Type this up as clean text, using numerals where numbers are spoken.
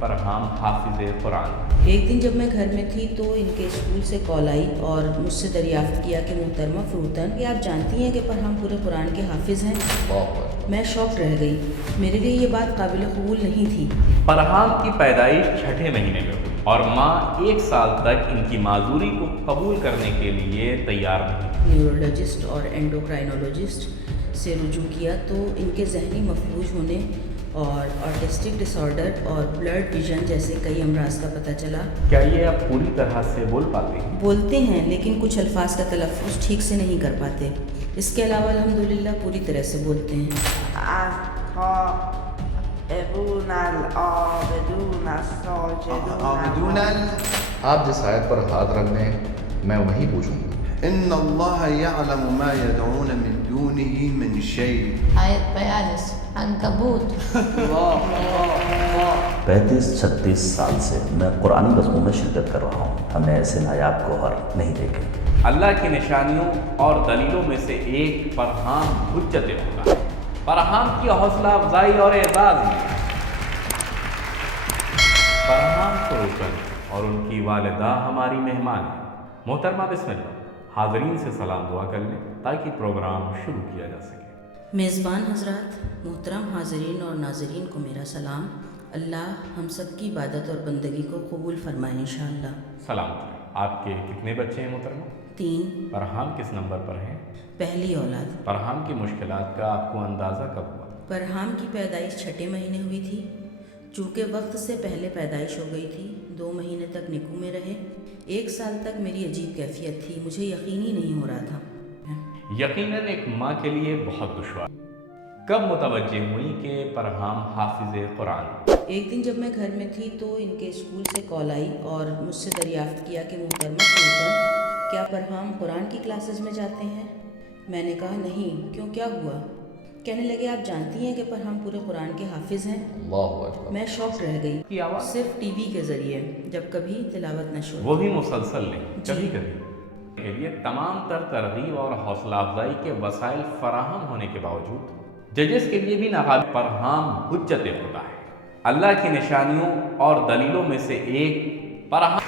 فرحام حافظ قرآن۔ ایک دن جب میں گھر میں تھی تو ان کے اسکول سے کال آئی اور مجھ سے دریافت کیا کہ محترمہ فروتن، کہ آپ جانتی ہیں کہ فرحام پورے قرآن کے حافظ ہیں؟ میں شاک رہ گئی، میرے لیے یہ بات قابل قبول نہیں تھی۔ فرحام کی پیدائش چھٹے مہینے میں ہوئی اور ماں 1 سال تک ان کی معذوری کو قبول کرنے کے لیے تیار نہیں۔ نیورولوجسٹ اور اینڈوکرائنولوجسٹ سے رجوع کیا تو ان کے ذہنی مفلوج ہونے اور آٹسٹک ڈس آرڈر اور بلرڈ ویژن جیسے کئی امراض کا پتہ چلا۔ کیا یہ اب پوری طرح سے بول پاتے ہیں؟ بولتے ہیں لیکن کچھ الفاظ کا تلفظ ٹھیک سے نہیں کر پاتے۔ اس کے علاوہ الحمدللہ پوری طرح سے بولتے ہیں۔ آپ جس آیت پر ہاتھ رکھ دیں میں وہی پوچھوں گا۔ ان اللہ یعلم ما یدعون من دونه من شیء۔ آیت 42 عنکبوت۔ 35-36 سال سے میں قرآنی رسموں میں شرکت کر رہا ہوں، ہم نے ایسے نایاب گوہر نہیں دیکھے۔ اللہ کی نشانیوں اور دلیلوں میں سے ایک فرحام حجت خدا ہے۔ فرحام کی حوصلہ افزائی اور اعزاز میں فرحام فروتن اور ان کی والدہ ہماری مہمان ہیں۔ محترمہ بسم اللہ، حاضرین سے سلام دعا کر لیں تاکہ پروگرام شروع کیا جا سکے۔ میزبان حضرات، محترم حاضرین اور ناظرین کو میرا سلام۔ اللہ ہم سب کی عبادت اور بندگی کو قبول فرمائے انشاءاللہ۔ سلام۔ آپ کے کتنے بچے ہیں محترمہ؟ 3۔ فرحام کس نمبر پر ہیں؟ پہلی اولاد۔ فرحام کی مشکلات کا آپ کو اندازہ کب ہوا؟ فرحام کی پیدائش چھٹے مہینے ہوئی تھی، چونکہ وقت سے پہلے پیدائش ہو گئی تھی۔ 2 مہینے تک نکو میں رہے۔ 1 سال تک میری عجیب کیفیت تھی، مجھے یقین ہی نہیں ہو رہا تھا۔ یقیناً ایک ماں کے لیے بہت دشوار۔ کب متوجہ ہوئی کہ فرحام حافظ قرآن؟ ایک دن جب میں گھر میں تھی تو ان کے اسکول سے کال آئی اور مجھ سے دریافت کیا کہ محترمہ فروتن، کیا فرحام قرآن کی کلاسز میں جاتے ہیں؟ میں نے کہا نہیں، کیوں، کیا ہوا؟ کہنے لگے آپ جانتی ہیں کہ فرحام پورے قرآن کے حافظ ہیں؟ اللہ اکبر۔ میں شاک رہ گئی، کی آواز صرف ٹی وی کے ذریعے، جب کبھی تلاوت نہ شروع، وہ بھی مسلسل نہیں، جی۔ کبھی کبھی کے لیے تمام تر ترغیب اور حوصلہ افزائی کے وسائل فراہم ہونے کے باوجود ججز کے لیے بھی ناقابل۔ فرحام حجت خدا ہے۔ اللہ کی نشانیوں اور دلیلوں میں سے ایک فرحام